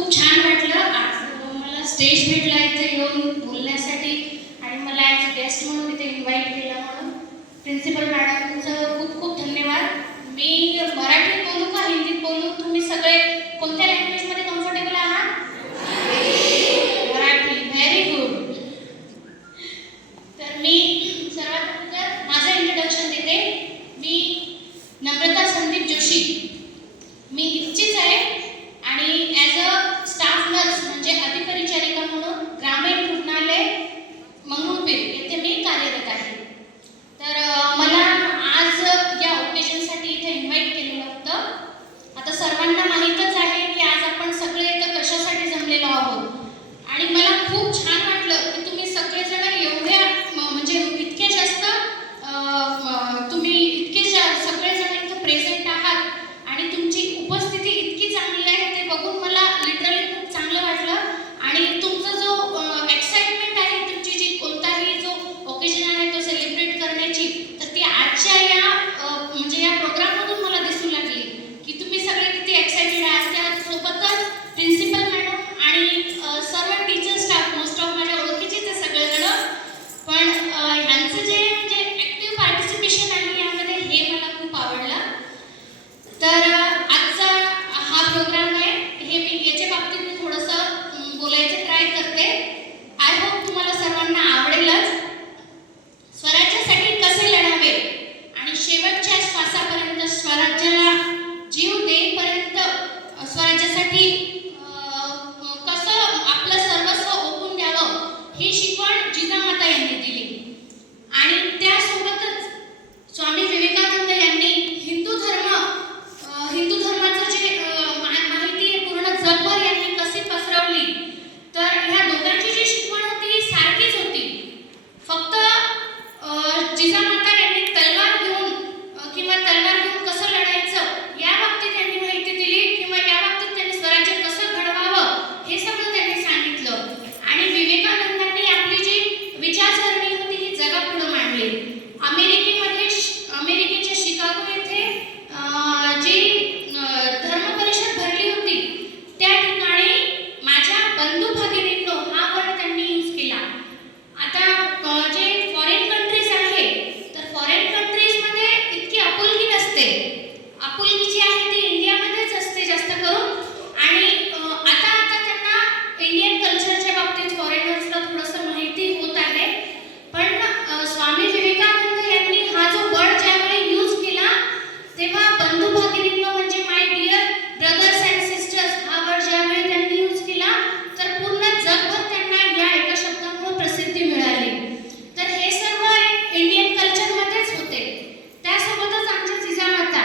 खूप छान वाटलं आज मला स्टेज भेटला इथे येऊन बोलण्यासाठी आणि मला ॲज गेस्ट म्हणून इथे इन्व्हाइट केलं म्हणून प्रिन्सिपल मॅडमचं खूप खूप धन्यवाद. मी मराठीत बोलू का हिंदीत बोलू? तुम्ही सगळे कोणत्या लँग्वेजमध्ये कम्फर्टेबल आहात? मराठी. Very good. तर मी सर्वात अगोदर माझं इंट्रोडक्शन देते. मी नम्रता संदीप जोशी. मी इथचीच आहे आणि ॲज अ स्टाफ नर्स म्हणजे अधिपरिचारिका म्हणून ग्रामीण रुग्णालय मंगळूरपीर येथे मी कार्यरत आहे. तर मला आज या ओकेजनसाठी इथे इन्व्हाइट केलेलं होतं. आता सर्वांना माहीतच आहे की आज आपण सगळे इथं कशासाठी जमलेलो आहोत आणि मला खूप छान वाटलं की तुम्ही सगळेजण एवढ्या म्हणजे इतके जास्त तुम्ही इतके सगळेजण इथं प्रेझेंट आहात आणि तुमची उपस्थिती इतकी चांगली आहे ते बघून मला लिटरली खूप चांगलं वाटलं. आणि तुमचा जो एक्साइटमेंट आहे तुमची जी कोणताही जो ओकेजन आहे तो सेलिब्रेट करण्याची तर ती आजच्या या म्हणजे या प्रोग्राममधून मला दिसू लागली की तुम्ही सगळे किती एक्साइटेड आहात. त्यासोबतच प्रिन्सिपल मॅडम आणि सर्व टीचर स्टाफ मोस्ट ऑफ माझ्या ओळखीचेच आहे सगळेजण, पण ह्यांचं जे म्हणजे ॲक्टिव्ह पार्टिसिपेशन आहे यामध्ये हे मला खूप आवडलं. तर आजचा हा प्रोग्राम आहे हे मी याच्या बाबतीत मी थोडंसं बोलायचं ट्राय करते. आय होप तुम्हाला सर्वांना आवडेलच. स्वराज्यासाठी कसे लढावे आणि शेवटच्या श्वासापर्यंत स्वराज्याला जीव देईपर्यंत स्वराज्यासाठी कसं आपलं सर्वस्व ओकून द्यावं ही शिकवण जिजामाता यांनी दिली. आणि त्यासोबतच स्वामी विवेकानंद यांनी हिंदू धर्माचं जे माहिती आहे पूर्ण जगभर यांनी कशी पसरवली. तर ह्या दोघांची जी शिकवण होती ही सारखीच होती. फक्त जिजामाता यांनी तलवार घेऊन कसं लढायचं या बाबतीत त्यांनी माहिती दिली किंवा या बाबतीत त्यांनी स्वराज्य कसं घडवावं हे सगळं त्यांनी सांगितलं. आणि विवेकानंदांनी आपली जी विचारसरणी होती ही जगापुढे मांडली. अमेरिकेच्या शिकागो येथे जी धर्म परिषद भरली होती त्या ठिकाणी माझ्या बंधू भगिनींनो हा वर्ड त्यांनी यूज केला. आता जे फॉरेन कंट्रीज आहे तर फॉरेन कंट्रीजमध्ये इतकी आपुलकी नसते. आपुलकी जी आहे ती इंडियामध्येच असते जास्त करून. आणि आता त्यांना इंडियन कल्चरच्या बाबतीत फॉरेनर्सला थोडंसं माहिती होत आहे. पण स्वामी विवेकानंद यांनी हा जो वर्ड ज्यावेळी यूज केला तेव्हा बंधू भगिनींनो म्हणजे my dear brothers and sisters हा वर्ड ज्यावेळी त्यांनी यूज केला तर पूर्ण जगभर त्यांना या एका शब्दामुळे प्रसिद्धी मिळाली. तर हे सर्व इंडियन कल्चरमध्येच होते. त्यासोबतच आमच्या जिजामाता